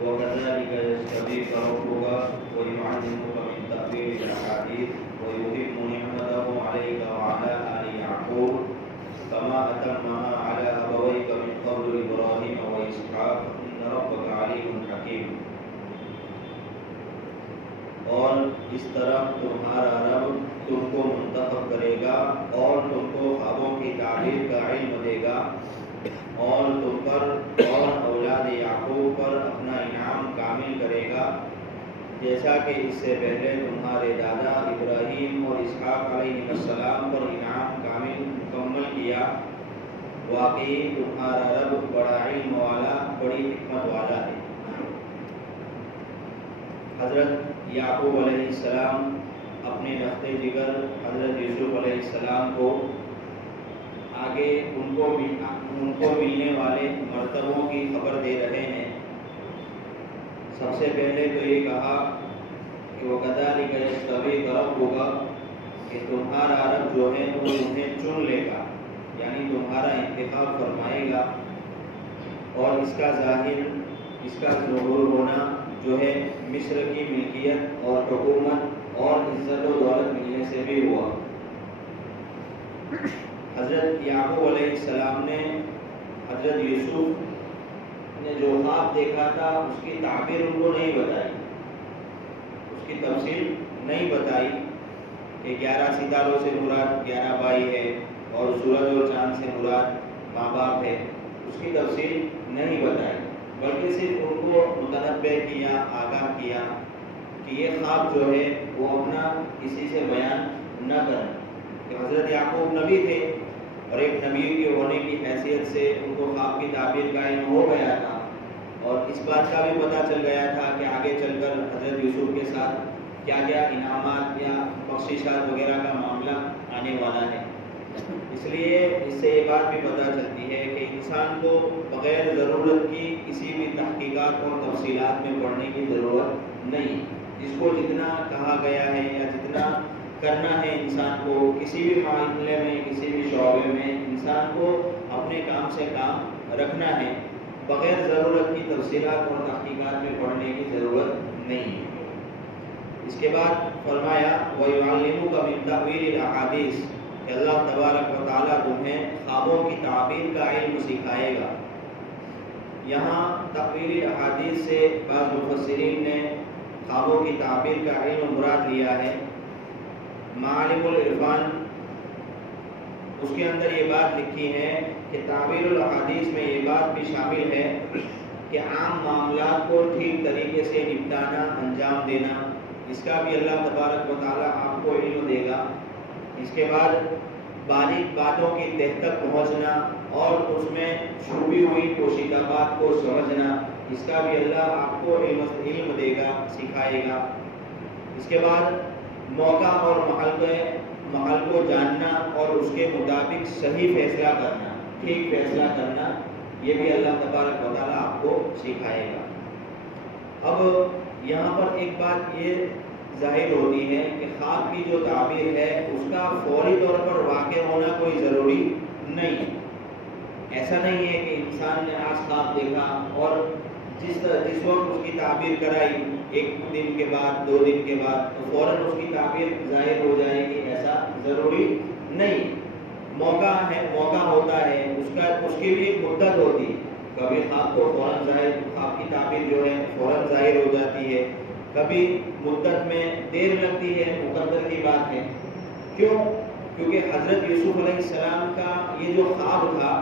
وكذلك يجتبيك ربك ويعلمك من تأويل الأحاديث ويتم نعمته عليك وعلى آل يعقوب كما أتمها على أبويك من قبل إبراهيم وإسحاق إن ربك عليم حكيم. اور اس طرح تمہارا رب تم کو منتخب کرے گا اور تم کو خوابوں کی تعبیر کا علم دے گا اور تم پر اور اولاد یعقوب پر اپنا انعام کامل کرے گا جیسا کہ اس سے پہلے تمہارے دادا ابراہیم اور اسحاق علیہ السلام پر انعام کامل مکمل کیا. واقعی تمہارا رب بڑا علم والا بڑی حکمت والا ہے. حضرت یعقوب علیہ السلام اپنے رخت جگر حضرت یوسف علیہ السلام کو آگے ان کو ملنے والے مرتبوں کی خبر دے رہے ہیں. سب سے پہلے تو یہ کہا کہ وَكَذَلِكَ يَجْتَبِيكَ رَبُّكَ کہ تمہارا رب جو ہے وہ تمہیں چن لے گا، یعنی تمہارا انتخاب فرمائے گا. اور اس کا ظہور ہونا جو ہے مصر کی ملکیت اور حکومت اور عزت و دولت ملنے سے بھی ہوا. حضرت یعقوب علیہ السلام نے حضرت یوسف نے جو خواب دیکھا تھا اس کی تعبیر ان کو نہیں بتائی، اس کی تفصیل نہیں بتائی کہ 11 ستاروں سے مراد 11 بھائی ہے اور سورج اور چاند سے مراد ماں باپ ہے. اس کی تفصیل نہیں بتائی بلکہ صرف ان کو متنبہ کیا، آگاہ کیا کہ یہ خواب جو ہے وہ اپنا کسی سے بیان نہ کریں. کہ حضرت یعقوب نبی تھے اور ایک نبی کے ہونے کی حیثیت سے ان کو خواب کی تعبیر کا علم ہو گیا تھا اور اس بات کا بھی پتہ چل گیا تھا کہ آگے چل کر حضرت یوسف کے ساتھ کیا کیا انعامات یا بخششات وغیرہ کا معاملہ آنے والا ہے. اس لیے اس سے یہ بات بھی پتہ چلتی ہے کہ انسان کو بغیر ضرورت کی کسی بھی تحقیقات اور تفصیلات میں پڑھنے کی ضرورت نہیں. جس کو جتنا کہا گیا ہے یا جتنا کرنا ہے انسان کو کسی بھی معاملے میں کسی بھی شعبے میں انسان کو اپنے کام سے کام رکھنا ہے. بغیر ضرورت کی تفصیلات اور تحقیقات میں پڑھنے کی ضرورت نہیں ہے. اس کے بعد فرمایا وَيُعَلِّمُكَ مِن تَأْوِيلِ الْأَحَادِيثِ کہ اللہ تبارک و تعالیٰ تمہیں خوابوں کی تعبیر کا علم سکھائے گا. یہاں تأویل احادیث سے بعض مفسرین نے خوابوں کی تعبیر کا علم مراد لیا ہے. معالم العرفان اس کے اندر یہ بات لکھی ہے کہ تعبیر الاحادیث میں یہ بات بھی شامل ہے کہ عام معاملات کو ٹھیک طریقے سے نپٹانا، انجام دینا، اس کا بھی اللہ تبارک و تعالیٰ آپ کو علم دے گا. اس کے بعد باریک باتوں کی تہ تک پہنچنا اور اس میں چھپی ہوئی پوشیدہ بات کو سمجھنا، اس کا بھی اللہ آپ کو علم دے گا، سکھائے گا. اس کے بعد موقع اور محل کو جاننا اور اس کے مطابق صحیح فیصلہ کرنا، ٹھیک فیصلہ کرنا، یہ بھی اللہ تبارک و تعالیٰ آپ کو سکھائے گا. اب یہاں پر ایک بات یہ ظاہر ہوتی ہے کہ خواب کی جو تعبیر ہے اس کا فوری طور پر واقع ہونا کوئی ضروری نہیں. ایسا نہیں ہے کہ انسان نے آج خواب دیکھا اور جس وقت اس کی تعبیر کرائی 1 دن کے بعد 2 دن کے بعد تو فوراً اس کی تعبیر ظاہر ہو جائے گی، ایسا ضروری نہیں. موقع ہوتا ہے، اس کی بھی ایک مدت ہوتی ہے. کبھی خواب کو خواب کی تعبیر جو ہے فوراً ظاہر ہو جاتی ہے، کبھی مدت میں دیر لگتی ہے، مقدر کی بات ہے. کیوں؟ کیونکہ حضرت یوسف علیہ السلام کا یہ جو خواب تھا،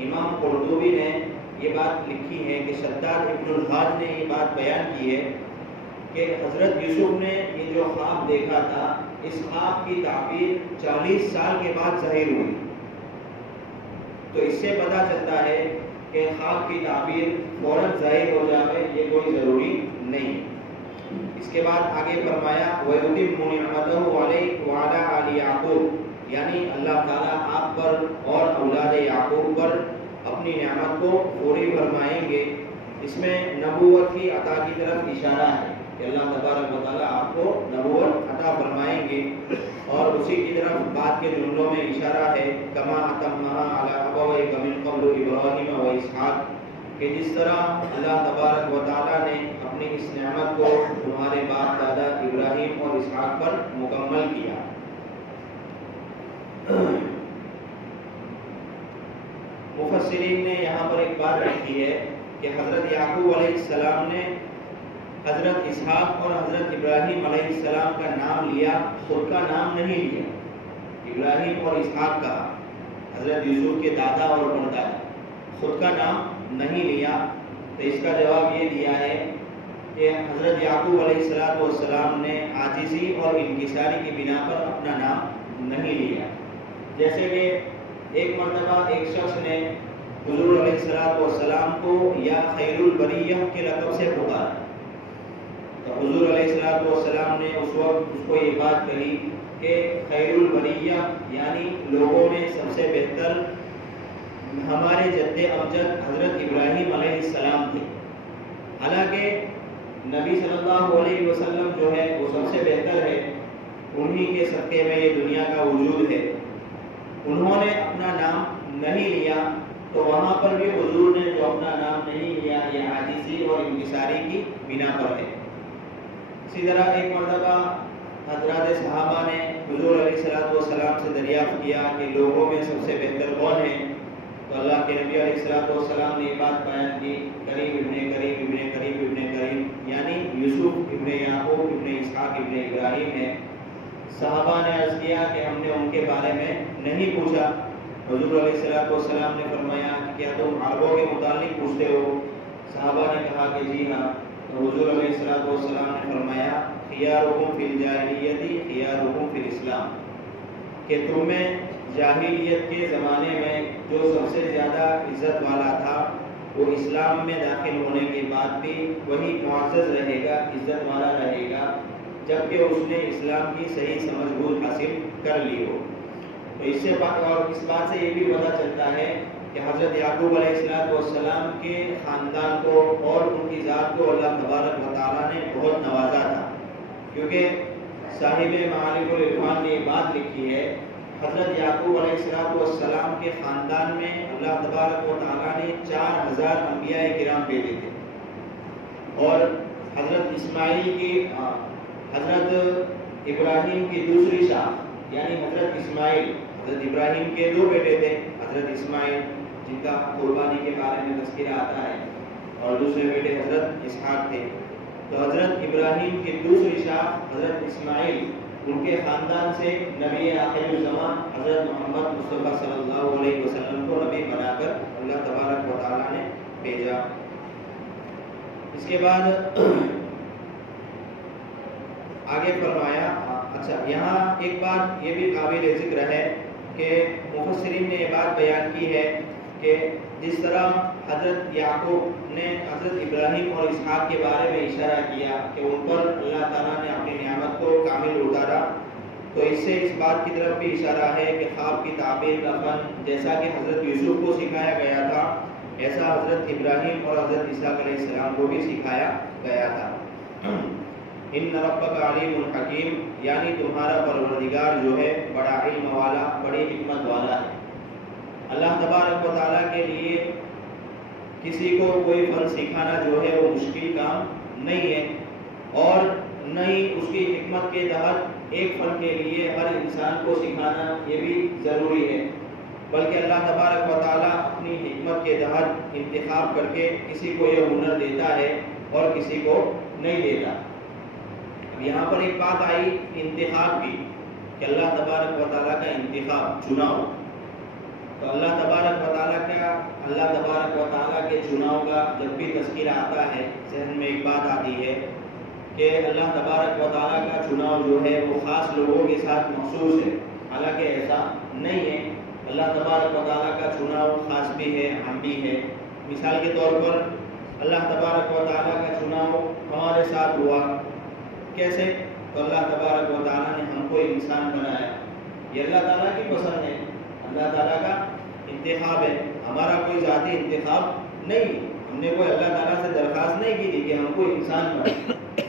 امام قرطبی نے یہ بات لکھی ہے کہ شداد ابن الحاج نے یہ بات بیان کی ہے کہ حضرت یوسف نے یہ جو خواب دیکھا تھا اس خواب کی تعبیر 40 سال کے بعد ظاہر ہوئی. تو اس سے پتہ چلتا ہے کہ خواب کی تعبیر فوراً ظاہر ہو جائے یہ کوئی ضروری نہیں. اس کے بعد آگے فرمایا وَيُتِمُّ نِعْمَتَهُ عَلَيْكَ وَعَلَىٰ آلِ يَعْقُوبَ یعنی اللہ تعالیٰ آپ پر اور اولاد یعقوب پر اپنی نعمت کو پوری فرمائیں گے. اس میں نبوت کی عطا کی طرف اشارہ ہے کہ اللہ تبارک و تعالیٰ آپ کو نبوت عطا فرمائیں گے، اور اسی کی طرف بعد کے جملوں میں اشارہ ہے کما اتمھا علی ابویک من قبل ابراہیم و اسحاق، کہ جس طرح اللہ تبارک و تعالیٰ نے اپنی اس نعمت کو تمہارے باپ دادا ابراہیم اور اسحاق پر مکمل کیا۔ مفسرین نے یہاں پر ایک بات لکھی ہے کہ حضرت یعقوب علیہ السلام نے حضرت اسحاق اور حضرت ابراہیم علیہ السلام کا نام لیا، خود کا نام نہیں لیا۔ ابراہیم اور اسحاق کا، حضرت یوسف کے دادا اور پردادا، خود کا نام نہیں لیا۔ تو اس کا جواب یہ دیا ہے کہ حضرت یعقوب علیہ السلام نے عاجزی اور انکساری کی بنا پر اپنا نام نہیں لیا۔ جیسے کہ ایک مرتبہ ایک شخص نے حضور علیہ السلام کو یا خیر البریہ کے لقب سے پکارا، تو حضور علیہ السلام نے اس وقت اس کو یہ بات کہی کہ خیر البریہ یعنی لوگوں میں سب سے بہتر ہمارے جد امجد حضرت ابراہیم علیہ السلام تھے۔ حالانکہ نبی صلی اللہ علیہ وسلم جو ہے وہ سب سے بہتر ہے، انہی کے صدقے میں یہ دنیا کا وجود ہے۔ انہوں نے اپنا نام نہیں لیا، تو وہاں پر بھی حضور نے جو اپنا نام نہیں لیا یہ عاجزی اور انکساری کی بنا پر ہے۔ اسی طرح ایک مرتبہ حضرات صحابہ نے حضور علیہ السلام سے دریافت کیا کہ لوگوں میں سب سے بہتر کون ہے، تو اللہ کے نبی علیہ السلام نے یہ بات بیان کی کریم ابن کریم ابن کریم ابن کریم، یعنی یوسف ابن یعقوب ابن اسحاق ابن ابراہیم ہے۔ صحابہ نے عرض کیا کہ ہم نے ان کے بارے میں نہیں پوچھا۔ حضور علیہ السلام نے فرمایا کہ کیا تم عربوں کے متعلق پوچھتے ہو؟ صحابہ نے کہا کہ جی ہاں۔ تو حضور علیہ السلام نے فرمایا خیارکم فی الجاہلیت خیارکم فی الاسلام، کہ تمہیں جاہلیت کے زمانے میں جو سب سے زیادہ عزت والا تھا وہ اسلام میں داخل ہونے کے بعد بھی وہی معزز رہے گا، عزت والا رہے گا، جبکہ اس نے اسلام کی صحیح سمجھ بوجھ حاصل کر لی ہو۔ تو اس سے اور اس بات سے یہ بھی پتہ چلتا ہے کہ حضرت یعقوب علیہ السلام کے خاندان کو اور ان کی ذات کو اللہ تبارک و تعالیٰ نے بہت نوازا تھا، کیونکہ صاحب معارف العرفان نے یہ بات لکھی ہے حضرت یعقوب علیہ السلام کے خاندان میں اللہ تبارک و تعالیٰ نے 4000 انبیاء کرام بھیجے تھے، اور حضرت اسماعیل کی حضرت ابراہیم کی دوسری شاخ یعنی حضرت اسماعیل، حضرت ابراہیم کے 2 بیٹے تھے، حضرت اسماعیل جن کا قربانی کے بارے میں تذکرہ آتا ہے، اور دوسرے بیٹے حضرت اسحاق تھے۔ تو حضرت ابراہیم کی دوسری شاخ حضرت اسماعیل، ان کے خاندان سے نبی آخر الزمان حضرت محمد مصطفیٰ صلی اللہ علیہ وسلم کو نبی بنا کر اللہ تبارک و تعالیٰ نے بھیجا۔ اس کے بعد آگے فرمایا، اچھا یہاں ایک بات یہ بھی قابل ذکر ہے کہ مفسرین نے یہ بات بیان کی ہے کہ جس طرح حضرت یعقوب نے حضرت ابراہیم اور اسحاق کے بارے میں اشارہ کیا کہ ان پر اللہ تعالیٰ نے اپنی نعمت کو کامل اتارا، تو اس سے اس بات کی طرف بھی اشارہ ہے کہ خواب کی تعبیر کا فن جیسا کہ حضرت یوسف کو سکھایا گیا تھا، ایسا حضرت ابراہیم اور حضرت اسحاق علیہ السلام کو بھی سکھایا گیا تھا۔ ان ربک علیم حکیم، یعنی تمہارا پروردگار جو ہے بڑا علم والا، بڑی حکمت والا ہے۔ اللہ تبارک و تعالیٰ کے لیے کسی کو کوئی فن سکھانا جو ہے وہ مشکل کام نہیں ہے، اور نہ ہی اس کی حکمت کے تحت ایک فن کے لیے ہر انسان کو سکھانا یہ بھی ضروری ہے، بلکہ اللہ تبارک و تعالیٰ اپنی حکمت کے تحت انتخاب کر کے کسی کو یہ ہنر دیتا ہے اور کسی کو نہیں دیتا۔ یہاں پر ایک بات آئی انتخاب کی کہ اللہ تبارک و تعالیٰ کا انتخاب، چناؤ، تو اللہ تبارک و تعالیٰ کے چناؤ کا جب بھی تذکرہ آتا ہے ذہن میں ایک بات آتی ہے کہ اللہ تبارک و تعالیٰ کا چناؤ جو ہے وہ خاص لوگوں کے ساتھ مخصوص ہے، حالانکہ ایسا نہیں ہے۔ اللہ تبارک و تعالیٰ کا چناؤ خاص بھی ہے، عام بھی ہے۔ مثال کے طور پر اللہ تبارک و تعالیٰ کا چناؤ ہمارے ساتھ ہوا، کیسے؟ تو اللہ تبارک و تعالیٰ نے ہم کو انسان بنایا، یہ اللہ تعالیٰ کی پسند ہے، اللہ تعالیٰ کا انتخاب ہے، ہمارا کوئی ذاتی انتخاب نہیں۔ ہم نے کوئی اللہ تعالیٰ سے درخواست نہیں کی تھی کہ ہم کو انسان بنائے،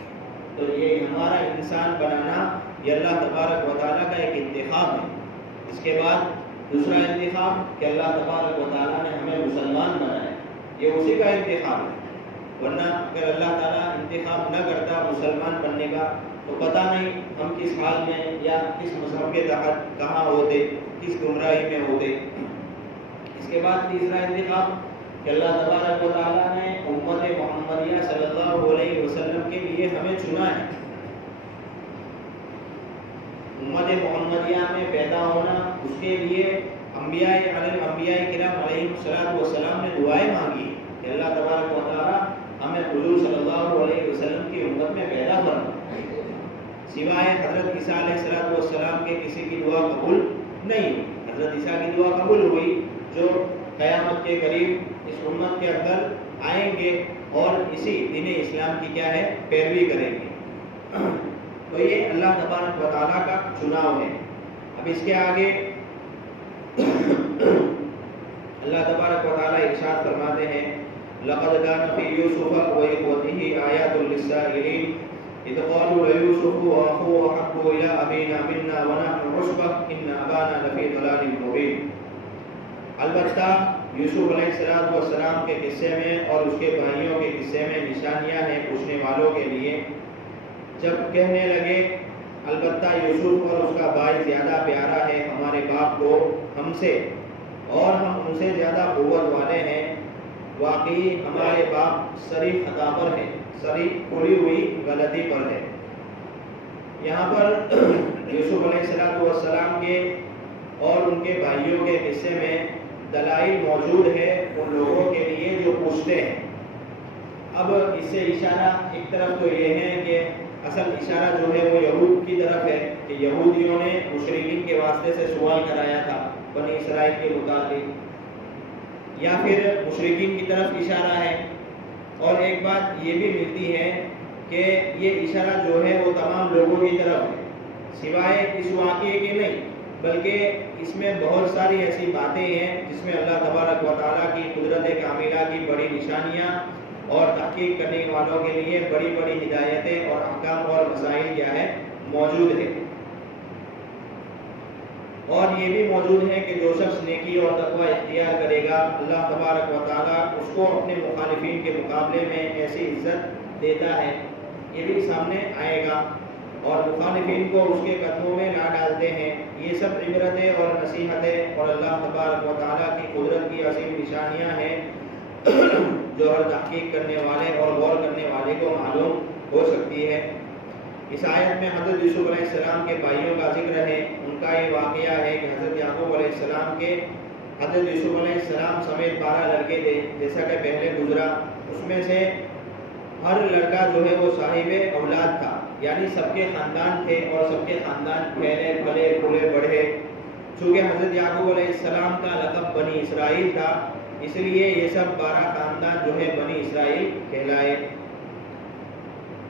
تو یہ ہمارا انسان بنانا یہ اللہ تبارک و تعالیٰ کا ایک انتخاب ہے. اس کے بعد دوسرا انتخاب کہ اللہ تبارک و تعالیٰ نے ہمیں مسلمان بنایا، یہ اسی کا انتخاب ہے. ورنہ اگر اللہ تعالیٰ انتخاب نہ کرتا مسلمان بننے کا تو پتہ نہیں ہم کس حال میں یا کس مذہب کے تحت کہاں ہوتے، کس گمراہی میں ہوتے. اس کے بعد تیسرا انتخاب کہ اللہ تبارک و تعالیٰ نے امت محمدیہ صلی اللہ علیہ وسلم کے لیے ہمیں چنا ہے. امت محمدیہ میں پیدا ہونا، اس کے لیے انبیاء کرام علیہ السلام نے دعائیں مانگی کہ اللہ تبارک و تعالیٰ ہمیں حضور صلی اللہ علیہ وسلم کی امت میں پیدا فرما. سوائے حضرت عیسیٰ علیہ السلام کے کسی کی دعا قبول نہیں ہوئی. حضرت عیسیٰ کی دعا قبول ہوئی جو قیامت کے قریب اس امت کے اندر آئیں گے اور اسی دین اسلام کی کیا ہے پیروی کریں گے. تو یہ اللہ تبارک و تعالیٰ کا چناؤ ہے. اب اس کے آگے اللہ تبارک و تعالیٰ ارشاد فرماتے ہیں لقد كان في يوسف وإخوته آيات للسائلين إذ قالوا ليوسف وأخوه أحب إلى أبينا منا ونحن عصبة إن أبانا لفي ضلال مبين. البتہ یوسف علیہ السلام کے قصے میں اور اس کے بھائیوں کے قصے میں نشانیاں ہیں پوچھنے والوں کے لیے. جب کہنے لگے البتہ یوسف اور اس کا بھائی زیادہ پیارا ہے ہمارے باپ کو ہم سے اور ہم ان سے زیادہ قوت والے ہیں، واقعی ہمارے باپ صریح خطا پر ہے، صریح کھلی ہوئی غلطی پر ہے. یہاں پر یوسف علیہ السلام کے اور ان کے بھائیوں کے قصے میں دلائل موجود ہے ان لوگوں کے لیے جو پوچھتے ہیں. اب اس سے اشارہ ایک طرف تو یہ ہے کہ اصل اشارہ جو ہے وہ یہود کی طرف ہے کہ یہودیوں نے مشرکین کے واسطے سے سوال کرایا تھا بنی اسرائیل کے متعلق، یا پھر مشرکین کی طرف اشارہ ہے. اور ایک بات یہ بھی ملتی ہے کہ یہ اشارہ جو ہے وہ تمام لوگوں کی طرف ہے سوائے اس واقعے کے نہیں، بلکہ اس میں بہت ساری ایسی باتیں ہیں جس میں اللہ تبارک و تعالیٰ کی قدرت کاملہ کی بڑی نشانیاں اور تحقیق کرنے والوں کے لیے بڑی بڑی ہدایتیں اور احکام اور مسائل کیا ہے موجود ہے. اور یہ بھی موجود ہے کہ جو شخص نیکی اور تقوی اختیار کرے گا اللہ تبارک و تعالیٰ اس کو اپنے مخالفین کے مقابلے میں ایسی عزت دیتا ہے. یہ بھی سامنے آئے گا اور مخالفین کو اس کے قدموں میں لا ڈالتے ہیں. یہ سب عبرتیں اور نصیحتیں اور اللہ تبارک و تعالیٰ کی قدرت کی عظیم نشانیاں ہیں جو ہر تحقیق کرنے والے اور غور کرنے والے کو معلوم ہو سکتی ہے. اس آیت میں حضرت یوسف علیہ السلام کے بھائیوں کا ذکر ہے. ان کا یہ واقعہ ہے کہ حضرت یعقوب علیہ السلام کے حضرت یوسف علیہ السلام سمیت 12 لڑکے تھے جیسا کہ پہلے گزرا. اس میں سے ہر لڑکا جو ہے وہ صاحب اولاد تھا، یعنی سب کے خاندان تھے اور سب کے خاندان پھیلے پلے پھولے بڑھے. چونکہ حضرت یعقوب علیہ السلام کا لقب بنی اسرائیل تھا اس لیے یہ سب 12 خاندان جو ہے بنی اسرائیل کہلائے.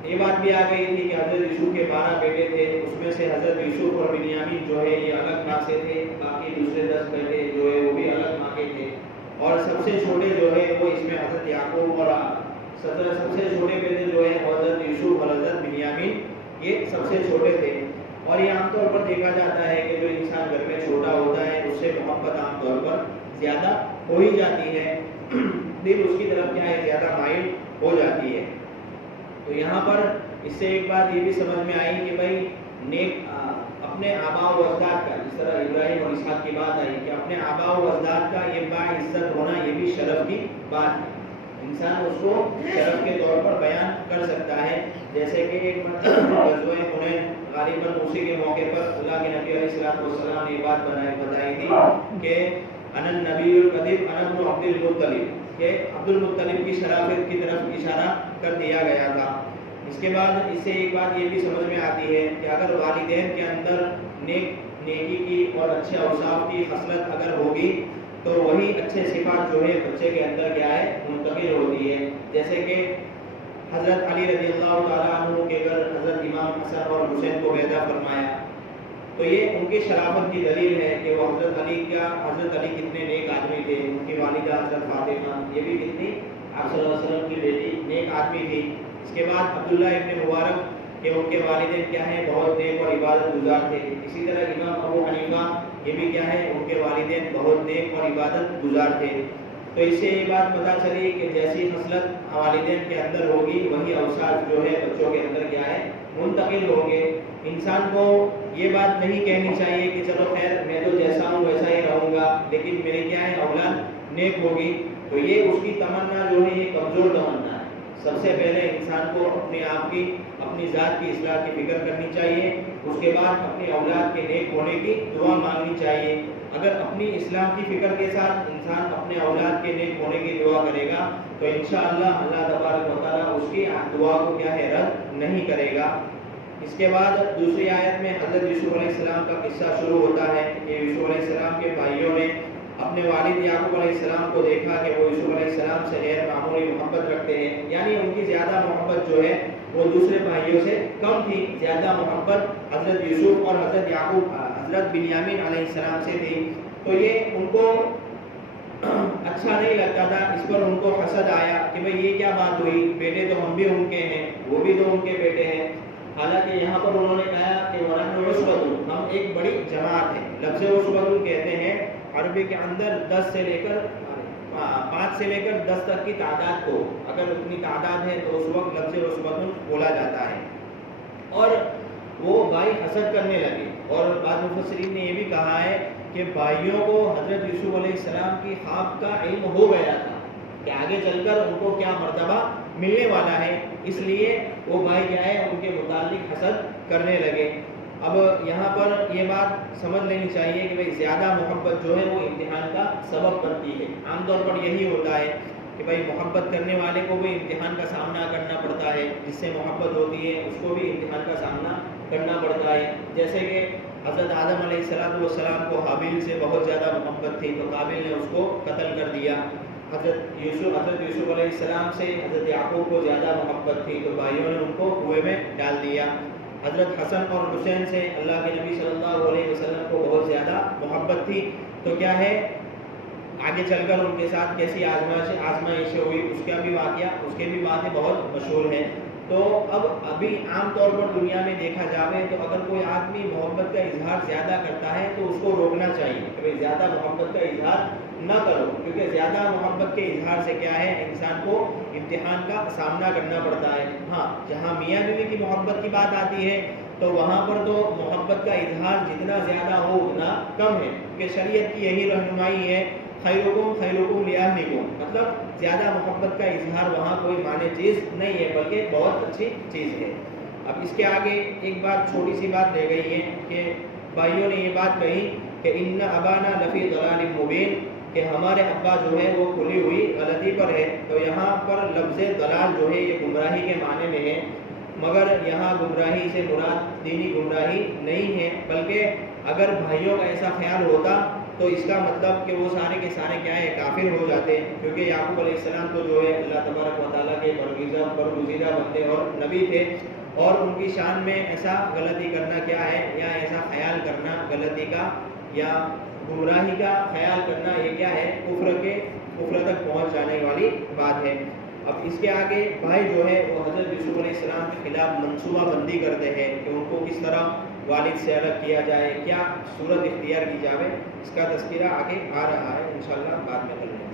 یہ بات بھی آ گئی تھی کہ حضرت یوسف کے 12 بیٹے تھے، اس میں سے حضرت یوسف اور بنیامین جو ہے یہ الگ ماں سے تھے، باقی دوسرے 10 بیٹے جو ہے وہ بھی الگ ماں کے تھے. اور سب سے چھوٹے جو ہے وہ اس میں حضرت یعقوب اور سب سے چھوٹے بیٹے جو ہے حضرت یوسف اور حضرت بنیامین یہ سب سے چھوٹے تھے. اور یہ عام طور پر دیکھا جاتا ہے کہ جو انسان گھر میں چھوٹا ہوتا ہے اس سے محبت عام طور پر زیادہ ہو ہی جاتی ہے، دل اس کی طرف کیا ہے زیادہ مائل ہو جاتی ہے. تو یہاں پر اس سے ایک بات یہ بھی سمجھ میں آئی کہ بھائی نیک اپنے آباء و اجداد کا، جس طرح ابراہیم اور اسحاق کی بات آئی کہ اپنے آباء و اجداد کا یہ باعزت ہونا یہ بھی شرف کی بات ہے. انسان اس کو شرف کے طور پر بیان کر سکتا ہے. جیسے کہ ایک غزوہ حنین غالباً اسی کے موقع پر اللہ کے نبی علیہ السلام نے یہ بات بتائی تھی کہ انا النبی القدیم انا ابن عبد المطلب، کہ عبد المطلب کی شرافت کی طرف اشارہ کر دیا گیا تھا. اس کے بعد اس سے ایک بات یہ بھی سمجھ میں آتی ہے کہ اگر والدین کے اندر نیکی کی اور اچھے اوصاف کی خصلت اگر ہوگی تو وہی اچھے صفات جو ہے بچے کے اندر کیا ہے منتقل ہوتی ہے. جیسے کہ حضرت علی رضی اللہ تعالیٰ عنہ کے گھر حضرت امام حسن اور حسین کو پیدا فرمایا تو یہ ان کی شرافت کی دلیل ہے کہ وہ حضرت علی کتنے نیک آدمی تھے. ان کی والدہ حضرت فاطمہ یہ بھی کتنی آپ صلی اللہ علیہ وسلم کی بیٹی نیک آدمی تھی. اس کے بعد عبداللہ ابن مبارک کہ ان کے والدین کیا ہیں بہت نیک اور عبادت گزار تھے. اسی طرح امام ابو حنیفہ یہ بھی کیا ہے ان کے والدین بہت نیک اور عبادت گزار تھے. تو اس سے یہ بات پتہ چلی کہ جیسی خصلت والدین کے اندر ہوگی وہی اوصاف جو ہے بچوں کے اندر کیا ہے منتقل ہوں گے. انسان کو یہ بات نہیں کہنی چاہیے کہ چلو خیر میں تو جیسا ہوں ویسا ہی رہوں گا لیکن میری کیا ہے اولاد نیک ہوگی. تو یہ اس کی تمنا جو ہے یہ کمزور تمنا ہے. سب سے پہلے انسان کو اپنے آپ کی اپنی ذات کی اصلاح کی فکر کرنی چاہیے. اس کے بعد اپنی اولاد کے نیک ہونے کی دعا مانگنی چاہیے. اگر اپنی اصلاح کی فکر کے ساتھ انسان اپنے اولاد کے نیک ہونے کی دعا کرے گا تو انشاءاللہ اللہ تبارک و تعالیٰ اس کی دعا کو کیا ہے رد نہیں کرے گا. اس کے بعد دوسری آیت میں حضرت یوسف علیہ السلام کا قصہ شروع ہوتا ہے کہ یوسف علیہ السلام کے بھائیوں نے اپنے والد یعقوب علیہ السلام کو دیکھا کہ وہ یوسف علیہ السلام سے غیر معمولی محبت رکھتے ہیں. یعنی ان کی زیادہ محبت جو ہے وہ دوسرے بھائیوں سے کم تھی. زیادہ محبت حضرت یوسف اور حضرت یعقوب حضرت بنیامین علیہ السلام سے تھی. تو یہ ان کو اچھا نہیں لگتا تھا. اس پر ان کو حسد آیا کہ بھئی یہ کیا بات ہوئی, بیٹے تو ہم بھی ان کے ہیں وہ بھی تو ان کے بیٹے ہیں. حالانکہ یہاں پر انہوں نے کہا کہ وَنَحْنُ عُصْبَةٌ ہم ایک بڑی جماعت ہے. لفظ عصبۃ کہتے ہیں عربی کے اندر 5 سے لے کر 10 تک کی تعداد کو اگر اتنی تعداد ہے تو اس وقت لفظ عصبۃ بولا جاتا ہے. اور وہ بھائی حسد کرنے لگے. اور بعض مفسرین نے یہ بھی کہا ہے کہ بھائیوں کو حضرت یوسف علیہ السلام کی خواب کا علم ہو گیا تھا کہ آگے چل کر ان کو کیا مرتبہ ملنے والا ہے. اس لیے وہ بھائی کیا ہے ان کے متعلق حسد کرنے لگے. اب یہاں پر یہ بات سمجھ لینی چاہیے کہ بھئی زیادہ محبت جو ہے وہ امتحان کا سبب بنتی ہے. عام طور پر یہی ہوتا ہے کہ بھئی محبت کرنے والے کو بھی امتحان کا سامنا کرنا پڑتا ہے. جس سے محبت ہوتی ہے اس کو بھی امتحان کا سامنا کرنا پڑتا ہے. جیسے کہ حضرت آدم علیہ السلام کو حابیل سے بہت زیادہ محبت تھی تو قابیل نے اس کو قتل کر دیا. حضرت یوسف علیہ السلام سے حضرت یعقوب کو زیادہ محبت تھی تو بھائیوں نے ان کو کنویں میں ڈال دیا. حضرت حسن اور حسین سے اللہ کے نبی صلی اللہ علیہ وسلم کو بہت زیادہ محبت تھی تو کیا ہے آگے چل کر ان کے ساتھ کیسی آزمائشیں ہوئی اس کا بھی واقعہ اس کے بھی باتیں بہت مشہور ہیں. تو ابھی عام طور پر دنیا میں دیکھا جائے تو اگر کوئی آدمی محبت کا اظہار زیادہ کرتا ہے تو اس کو روکنا چاہیے کہ زیادہ محبت کا اظہار نہ کرو, کیونکہ زیادہ محبت کے اظہار سے کیا ہے انسان کو امتحان کا سامنا کرنا پڑتا ہے. ہاں جہاں میاں بیوی کی محبت کی بات آتی ہے تو وہاں پر تو محبت کا اظہار جتنا زیادہ ہو اتنا کم ہے, کیونکہ شریعت کی یہی رہنمائی ہے خیرکم لأہلکم, مطلب زیادہ محبت کا اظہار وہاں کوئی معنی چیز نہیں ہے بلکہ بہت اچھی چیز ہے. اب اس کے آگے ایک بات چھوٹی سی بات رہ گئی ہے کہ بھائیوں نے یہ بات کہی کہ ان ابانا لفی ضلال مبین کہ ہمارے ابا جو ہے وہ کھلی ہوئی غلطی پر ہے. تو یہاں پر لفظ ضلال جو ہے یہ گمراہی کے معنی میں ہے, مگر یہاں گمراہی سے مراد دینی گمراہی نہیں ہے, بلکہ اگر بھائیوں کا ایسا خیال ہوتا تو اس کا مطلب کہ وہ سارے کے سارے کیا ہے کافر ہو جاتے, کیونکہ یعقوب علیہ السلام تو جو ہے اللہ تبارک و تعالیٰ کے برگزیدہ بندے اور نبی تھے, اور ان کی شان میں ایسا غلطی کرنا کیا ہے یا ایسا خیال کرنا غلطی کا یا گمراہی کا خیال کرنا یہ کیا ہے کفر تک پہنچ جانے والی بات ہے. اب اس کے آگے بھائی جو ہے وہ حضرت یوسف علیہ السلام کے خلاف منصوبہ بندی کرتے ہیں کہ ان کو کس طرح والد سے الگ کیا جائے, کیا صورت اختیار کی جائے. اس کا تذکرہ آگے آ رہا ہے انشاءاللہ بعد میں کریں گے.